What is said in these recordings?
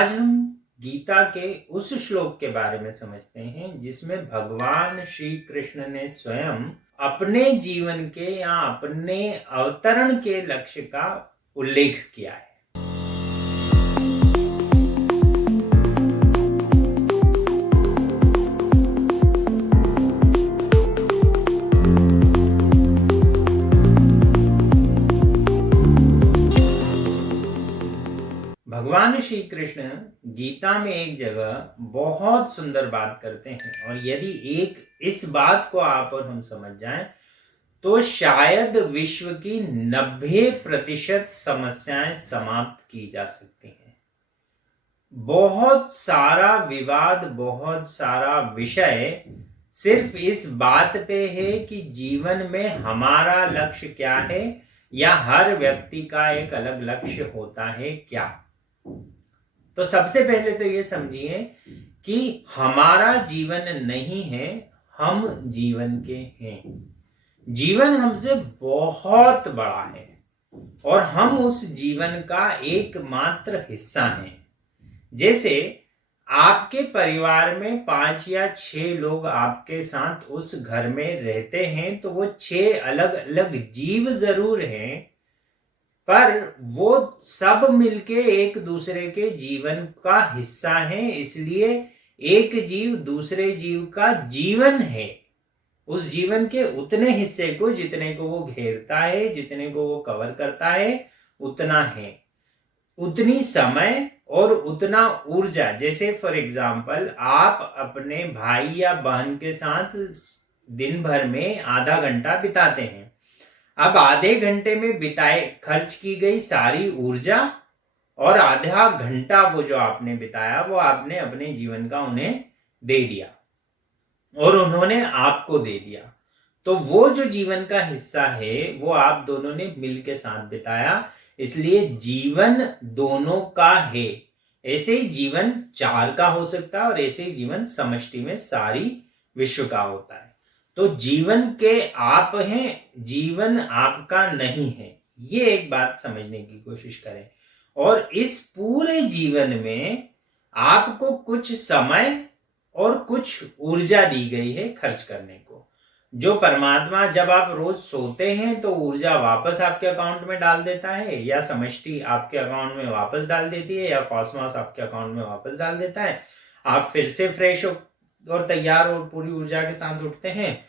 आज हम गीता के उस श्लोक के बारे में समझते हैं जिसमें भगवान श्री कृष्ण ने स्वयं अपने जीवन के या अपने अवतरण के लक्ष्य का उल्लेख किया है। भगवान श्री कृष्ण गीता में एक जगह बहुत सुंदर बात करते हैं और यदि इस बात को आप और हम समझ जाएं तो शायद विश्व की 90% समस्याएं समाप्त की जा सकती हैं। बहुत सारा विवाद, बहुत सारा विषय सिर्फ इस बात पे है कि जीवन में हमारा लक्ष्य क्या है या हर व्यक्ति का एक अलग लक्ष्य होता है क्या। तो सबसे पहले तो ये समझिए कि हमारा जीवन नहीं है, हम जीवन के हैं। जीवन हमसे बहुत बड़ा है और हम उस जीवन का एकमात्र हिस्सा हैं। जैसे आपके परिवार में 5 या 6 लोग आपके साथ उस घर में रहते हैं तो वो 6 अलग अलग जीव जरूर हैं, पर वो सब मिलके एक दूसरे के जीवन का हिस्सा है। इसलिए एक जीव दूसरे जीव का जीवन है, उस जीवन के उतने हिस्से को जितने को वो घेरता है, जितने को वो कवर करता है, उतना है, उतनी समय और उतना ऊर्जा। जैसे फॉर एग्जाम्पल आप अपने भाई या बहन के साथ दिन भर में आधा घंटा बिताते हैं। अब आधे घंटे में खर्च की गई सारी ऊर्जा और आधा घंटा वो जो आपने बिताया वो आपने अपने जीवन का उन्हें दे दिया और उन्होंने आपको दे दिया। तो वो जो जीवन का हिस्सा है वो आप दोनों ने मिल के साथ बिताया, इसलिए जीवन दोनों का है। ऐसे ही जीवन 4 का हो सकता है और ऐसे ही जीवन समष्टि में सारी विश्व का होता है। तो जीवन के आप हैं, जीवन आपका नहीं है। ये एक बात समझने की कोशिश करें। और इस पूरे जीवन में आपको कुछ समय और कुछ ऊर्जा दी गई है खर्च करने को। जो परमात्मा जब आप रोज सोते हैं तो ऊर्जा वापस आपके अकाउंट में डाल देता है, या समष्टि आपके अकाउंट में वापस डाल देती है, या कॉस्मोस आपके अकाउंट में वापस डाल देता है। आप फिर से फ्रेश और तैयार और पूरी ऊर्जा के साथ उठते हैं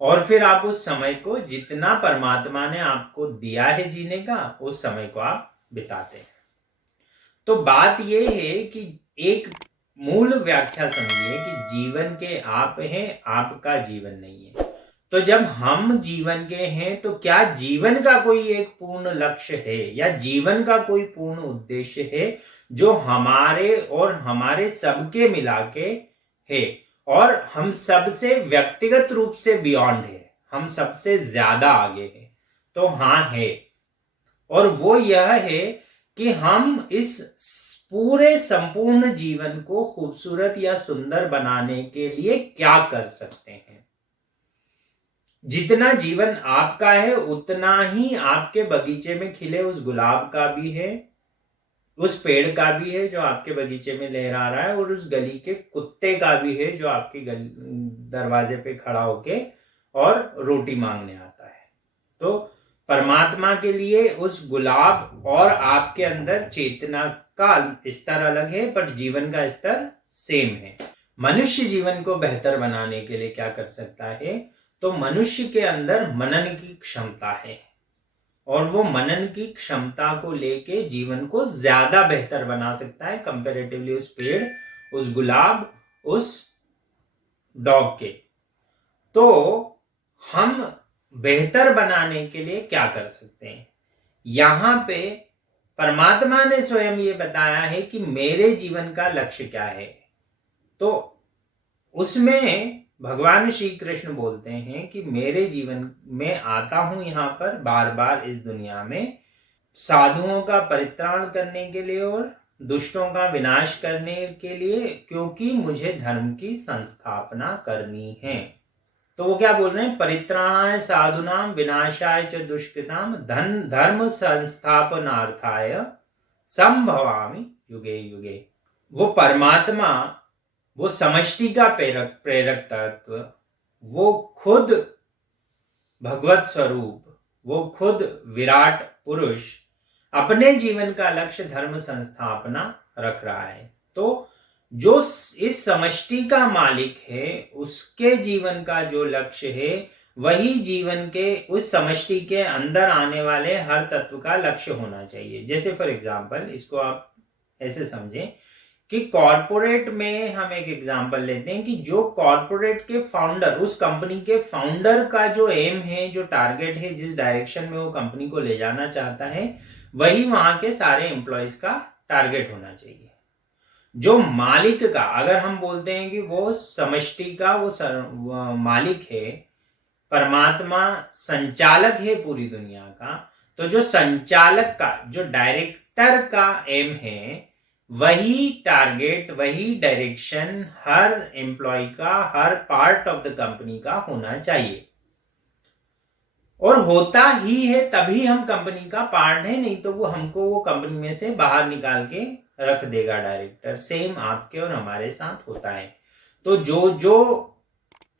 और फिर आप उस समय को जितना परमात्मा ने आपको दिया है जीने का, उस समय को आप बिताते हैं। तो बात यह है कि एक मूल व्याख्या समझिए कि जीवन के आप हैं, आपका जीवन नहीं है। तो जब हम जीवन के हैं तो क्या जीवन का कोई एक पूर्ण लक्ष्य है या जीवन का कोई पूर्ण उद्देश्य है जो हमारे और हमारे सबके मिला के है और हम सबसे व्यक्तिगत रूप से बियॉन्ड है, हम सबसे ज्यादा आगे है? तो हाँ है। और वो यह है कि हम इस पूरे संपूर्ण जीवन को खूबसूरत या सुंदर बनाने के लिए क्या कर सकते हैं। जितना जीवन आपका है उतना ही आपके बगीचे में खिले उस गुलाब का भी है, उस पेड़ का भी है जो आपके बगीचे में लहरा रहा है, और उस गली के कुत्ते का भी है जो आपके दरवाजे पे खड़ा होके और रोटी मांगने आता है। तो परमात्मा के लिए उस गुलाब और आपके अंदर चेतना का स्तर अलग है, पर जीवन का स्तर सेम है। मनुष्य जीवन को बेहतर बनाने के लिए क्या कर सकता है? तो मनुष्य के अंदर मनन की क्षमता है और वो मनन की क्षमता को लेके जीवन को ज्यादा बेहतर बना सकता है कंपैरेटिवली उस पेड़, उस गुलाब, उस डॉग के। तो हम बेहतर बनाने के लिए क्या कर सकते हैं? यहां पे परमात्मा ने स्वयं ये बताया है कि मेरे जीवन का लक्ष्य क्या है। तो उसमें भगवान श्री कृष्ण बोलते हैं कि मेरे जीवन में आता हूं यहां पर बार बार इस दुनिया में साधुओं का परित्राण करने के लिए और दुष्टों का विनाश करने के लिए, क्योंकि मुझे धर्म की संस्थापना करनी है। तो वो क्या बोल रहे हैं? परित्राणाय साधुनाम विनाशाय च दुष्कृताम धर्म संस्थापनार्थाय संभवामि युगे युगे। वो परमात्मा, वो समष्टि का प्रेरक प्रेरक तत्व, वो खुद भगवत स्वरूप, वो खुद विराट पुरुष अपने जीवन का लक्ष्य धर्म संस्थापना रख रहा है। तो जो इस समष्टि का मालिक है, उसके जीवन का जो लक्ष्य है, वही जीवन के उस समष्टि के अंदर आने वाले हर तत्व का लक्ष्य होना चाहिए। जैसे फॉर एग्जांपल, इसको आप ऐसे समझें कि कॉरपोरेट में हम एक एग्जांपल लेते हैं कि जो कॉरपोरेट के फाउंडर, उस कंपनी के फाउंडर का जो एम है, जो टारगेट है, जिस डायरेक्शन में वो कंपनी को ले जाना चाहता है, वही वहां के सारे एम्प्लॉयज का टारगेट होना चाहिए। जो मालिक का, अगर हम बोलते हैं कि वो समष्टि का वो मालिक है, परमात्मा संचालक है पूरी दुनिया का, तो जो संचालक का, जो डायरेक्टर का एम है, वही टारगेट, वही डायरेक्शन हर एम्प्लॉय का, हर पार्ट ऑफ द कंपनी का होना चाहिए। और होता ही है तभी हम कंपनी का पार्ट है, नहीं तो वो हमको वो कंपनी में से बाहर निकाल के रख देगा डायरेक्टर। सेम आपके और हमारे साथ होता है। तो जो जो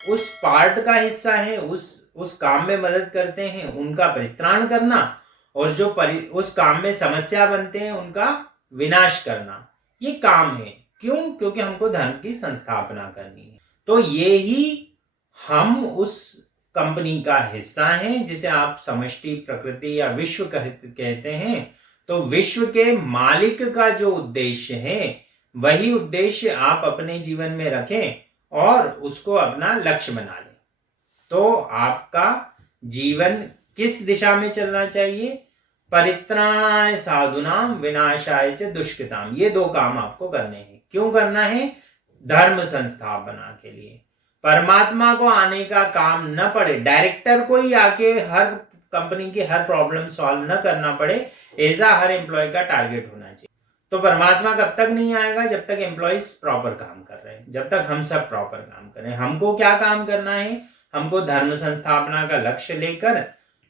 उस पार्ट का हिस्सा है, उस काम में मदद करते हैं, उनका परित्राण करना, और जो उस काम में समस्या बनते हैं, उनका विनाश करना, ये काम है। क्यों? क्योंकि हमको धर्म की संस्थापना करनी है। तो ये ही हम उस कंपनी का हिस्सा हैं, जिसे आप समष्टि, प्रकृति या विश्व कहते हैं। तो विश्व के मालिक का जो उद्देश्य है, वही उद्देश्य आप अपने जीवन में रखें और उसको अपना लक्ष्य बना लें। तो आपका जीवन किस दिशा में चलना चाहिए? परित्राणाय साधुनाम विनाशाय च दुष्कृताम। ये दो काम आपको करने हैं। क्यों करना है? धर्म संस्थापना के लिए। परमात्मा को आने का काम न पड़े, डायरेक्टर को ही आके हर कंपनी की हर प्रॉब्लम सॉल्व न करना पड़े, ऐसा हर एम्प्लॉय का टारगेट होना चाहिए। तो परमात्मा कब तक नहीं आएगा? जब तक एम्प्लॉयज प्रॉपर काम कर रहे हैं, जब तक हम सब प्रॉपर काम कर रहे हैं। हमको क्या काम करना है? हमको धर्म संस्थापना का लक्ष्य लेकर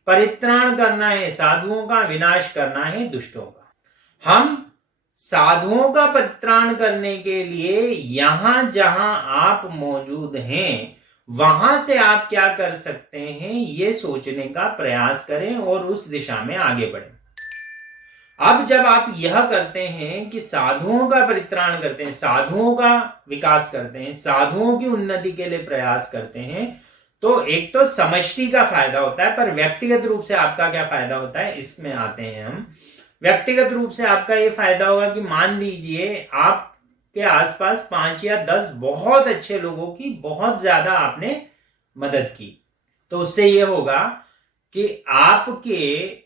परित्राण करना है साधुओं का, विनाश करना है दुष्टों का। हम साधुओं का परित्राण करने के लिए यहां जहां आप मौजूद हैं, वहां से आप क्या कर सकते हैं, ये सोचने का प्रयास करें और उस दिशा में आगे बढ़ें। अब जब आप यह करते हैं कि साधुओं का परित्राण करते हैं, साधुओं का विकास करते हैं, साधुओं की उन्नति के लिए प्रयास करते हैं, तो एक तो समष्टि का फायदा होता है, पर व्यक्तिगत रूप से आपका क्या फायदा होता है, इसमें आते हैं हम। व्यक्तिगत रूप से आपका ये फायदा होगा कि मान लीजिए आपके आसपास 5 या 10 बहुत अच्छे लोगों की बहुत ज्यादा आपने मदद की, तो उससे ये होगा कि आपके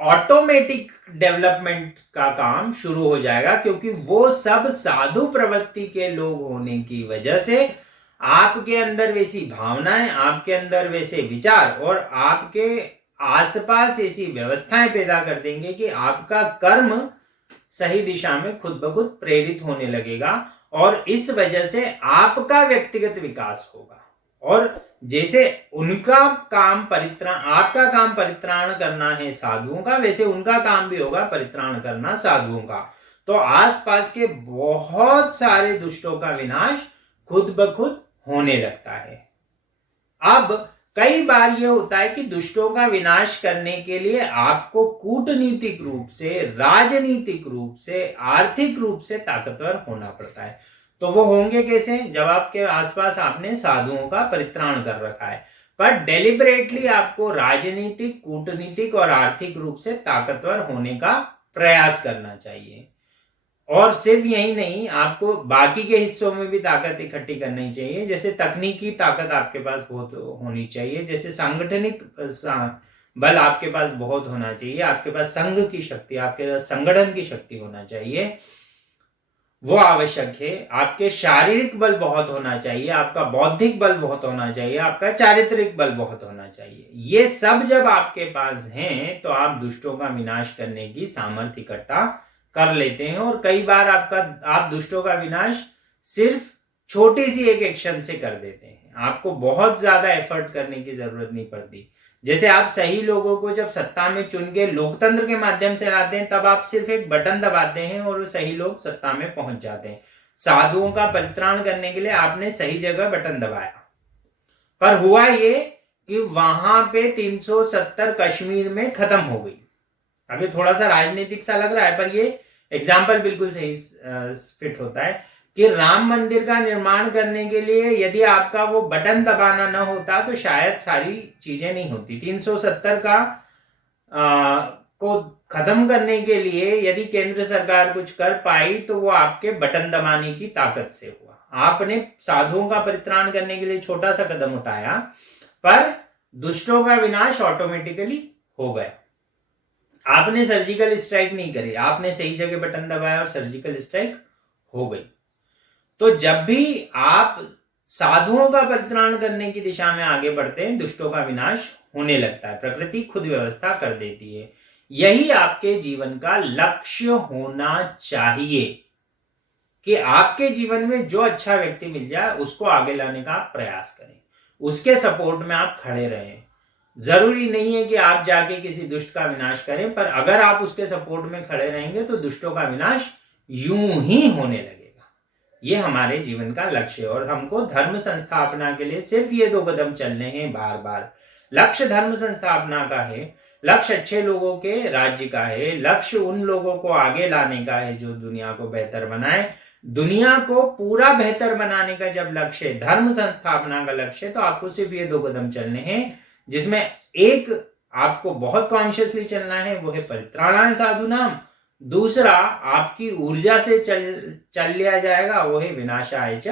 ऑटोमेटिक डेवलपमेंट का काम शुरू हो जाएगा, क्योंकि वो सब साधु प्रवृत्ति के लोग होने की वजह से आपके अंदर वैसी भावनाएं, आपके अंदर वैसे विचार और आपके आसपास ऐसी व्यवस्थाएं पैदा कर देंगे कि आपका कर्म सही दिशा में खुद ब खुद प्रेरित होने लगेगा, और इस वजह से आपका व्यक्तिगत विकास होगा। और जैसे उनका काम परित्राण, आपका काम परित्राण करना है साधुओं का, वैसे उनका काम भी होगा परित्राण करना साधुओं का। तो आसपास के बहुत सारे दुष्टों का विनाश खुद ब खुद होने लगता है। अब कई बार यह होता है कि दुष्टों का विनाश करने के लिए आपको कूटनीतिक रूप से, राजनीतिक रूप से, आर्थिक रूप से ताकतवर होना पड़ता है। तो वो होंगे कैसे? जब आपके आसपास आपने साधुओं का परित्राण कर रखा है। पर डेलिबरेटली आपको राजनीतिक, कूटनीतिक और आर्थिक रूप से ताकतवर होने का प्रयास करना चाहिए। और सिर्फ यही नहीं, आपको बाकी के हिस्सों में भी ताकत इकट्ठी करनी चाहिए। जैसे तकनीकी ताकत आपके पास बहुत होनी चाहिए, जैसे सांगठनिक बल आपके पास बहुत होना चाहिए, आपके पास संघ की शक्ति, आपके पास संगठन की शक्ति होना चाहिए, वो आवश्यक है। आपके शारीरिक बल बहुत होना चाहिए, आपका बौद्धिक बल बहुत होना चाहिए, आपका चारित्रिक बल बहुत होना चाहिए। ये सब जब आपके पास हैं, तो आप दुष्टों का विनाश करने की सामर्थ्य इकट्ठा कर लेते हैं। और कई बार आप दुष्टों का विनाश सिर्फ छोटी सी एक एक्शन से कर देते हैं। आपको बहुत ज्यादा एफर्ट करने की जरूरत नहीं पड़ती। जैसे आप सही लोगों को जब सत्ता में चुन के लोकतंत्र के माध्यम से लाते हैं, तब आप सिर्फ एक बटन दबाते हैं और सही लोग सत्ता में पहुंच जाते हैं। साधुओं का परित्राण करने के लिए आपने सही जगह बटन दबाया, पर हुआ ये कि वहां पे 370 कश्मीर में खत्म हो गई। अब ये थोड़ा सा राजनीतिक सा लग रहा है, पर ये एग्जाम्पल बिल्कुल सही फिट होता है कि राम मंदिर का निर्माण करने के लिए यदि आपका वो बटन दबाना न होता तो शायद सारी चीजें नहीं होती। 370 का को खत्म करने के लिए यदि केंद्र सरकार कुछ कर पाई तो वो आपके बटन दबाने की ताकत से हुआ। आपने साधुओं का परित्राण करने के लिए छोटा सा कदम उठाया, पर दुष्टों का विनाश ऑटोमेटिकली हो गया। आपने सर्जिकल स्ट्राइक नहीं करी, आपने सही जगह बटन दबाया और सर्जिकल स्ट्राइक हो गई। तो जब भी आप साधुओं का परित्राण करने की दिशा में आगे बढ़ते हैं, दुष्टों का विनाश होने लगता है, प्रकृति खुद व्यवस्था कर देती है। यही आपके जीवन का लक्ष्य होना चाहिए कि आपके जीवन में जो अच्छा व्यक्ति मिल जाए उसको आगे लाने का आप प्रयास करें, उसके सपोर्ट में आप खड़े रहें। जरूरी नहीं है कि आप जाके किसी दुष्ट का विनाश करें, पर अगर आप उसके सपोर्ट में खड़े रहेंगे तो दुष्टों का विनाश यूं ही होने लगेगा। ये हमारे जीवन का लक्ष्य है और हमको धर्म संस्थापना के लिए सिर्फ ये 2 कदम चलने हैं बार बार। लक्ष्य धर्म संस्थापना का है, लक्ष्य अच्छे लोगों के राज्य का है, लक्ष्य उन लोगों को आगे लाने का है जो दुनिया को बेहतर बनाए। दुनिया को पूरा बेहतर बनाने का जब लक्ष्य है, धर्म संस्थापना का लक्ष्य है, तो आपको सिर्फ ये 2 कदम चलने हैं, जिसमें एक आपको बहुत कॉन्शियसली चलना है, वो है परित्राणाय साधूनाम। दूसरा आपकी ऊर्जा से चल लिया जाएगा, वो है विनाशाय च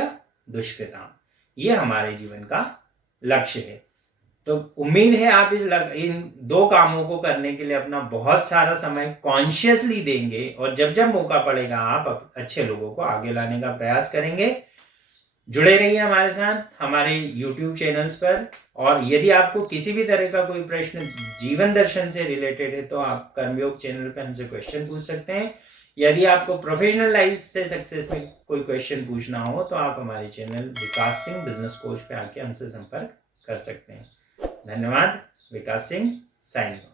दुष्कृताम। ये हमारे जीवन का लक्ष्य है। तो उम्मीद है आप इन 2 कामों को करने के लिए अपना बहुत सारा समय कॉन्शियसली देंगे और जब जब मौका पड़ेगा आप अच्छे लोगों को आगे लाने का प्रयास करेंगे। जुड़े रहिए हमारे साथ हमारे YouTube चैनल्स पर, और यदि आपको किसी भी तरह का कोई प्रश्न जीवन दर्शन से रिलेटेड है तो आप कर्मयोग चैनल पे हमसे क्वेश्चन पूछ सकते हैं। यदि आपको प्रोफेशनल लाइफ से सक्सेस में कोई क्वेश्चन पूछना हो तो आप हमारे चैनल विकास सिंह बिजनेस कोच पे आके हमसे संपर्क कर सकते हैं। धन्यवाद। विकास सिंह, साइनिंग ऑफ।